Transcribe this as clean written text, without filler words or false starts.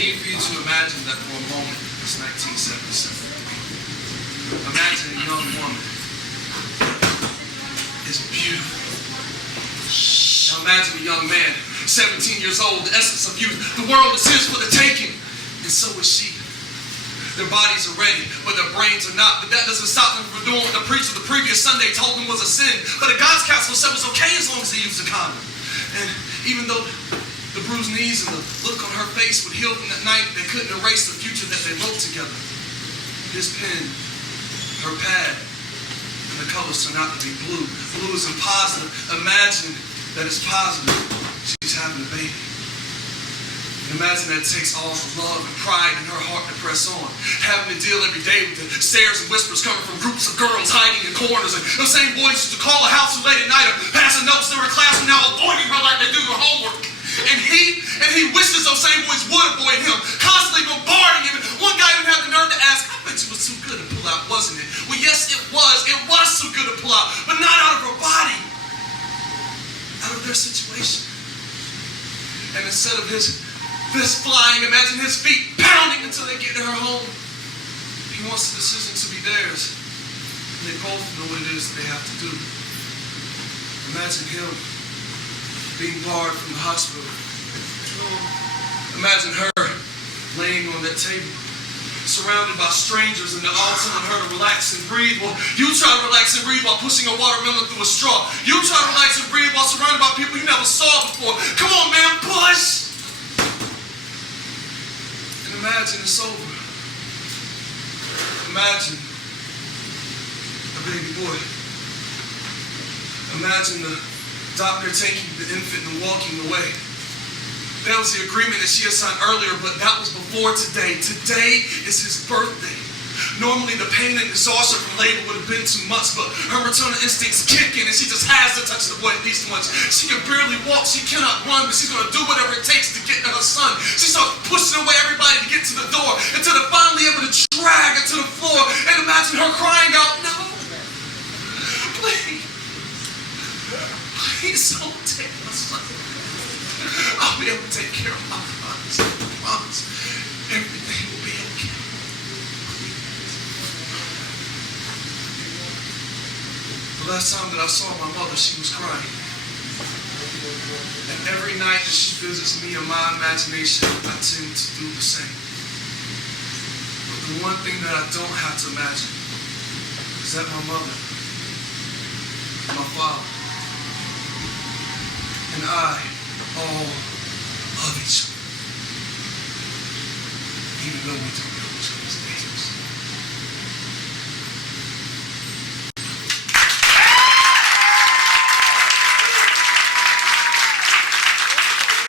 need for you to imagine that for a moment it's 1977. Imagine a young woman is beautiful. Now imagine a young man, 17 years old, the essence of youth. The world is his for the taking, and so is she. Their bodies are ready, but their brains are not. But that doesn't stop them from doing what the preacher the previous Sunday told them was a sin. But the God's counsel said it was okay as long as they used a condom. And even though the bruised knees and the look on her face would heal from that night, they couldn't erase the future that they wrote together. His pen, her pad, and the colors turn out to be blue. Blue is in positive. Imagine that it's positive. She's having a baby. And imagine that it takes all the love and pride in her heart to press on. Having to deal every day with the stares and whispers coming from groups of girls hiding in corners. And those same boys used to call her house too late at night or passing notes to her class and now avoiding her like they do their homework. And he wishes those same boys would avoid him, constantly bombarding him. And one guy even had the nerve to ask, I bet you it was too good to pull out, wasn't it? Well, yes, it was. It was too good to pull out, but not out of her body. Out of their situation. And instead of his fist flying, imagine his feet pounding until they get to her home. He wants the decision to be theirs. And they both know what it is that they have to do. Imagine him being barred from the hospital. Imagine her laying on that table, surrounded by strangers, and they're all telling her to relax and breathe. Well, you try to relax and breathe while pushing a watermelon through a straw. You try to relax and breathe while surrounded by people you never saw before. Come on, man, push! And imagine it's over. Imagine a baby boy. Imagine the doctor taking the infant and walking away. That was the agreement that she had signed earlier, but that was before today. Today is his birthday. Normally the pain and exhaustion from labor would have been too much, but her maternal instincts kick in and she just has to touch the boy at least once. She can barely walk, she cannot run, but she's going to do whatever it takes to get to her son. She starts pushing away everybody to get to the door until they're finally able to drag her to the floor. And imagine her crying out, no, please, please don't take my son. I'll be able to take care of my promise. I promise. Everything will be okay. The last time that I saw my mother, she was crying. And every night that she visits me in my imagination, I tend to do the same. But the one thing that I don't have to imagine is that my mother, my father, and I all love each other, even though we don't.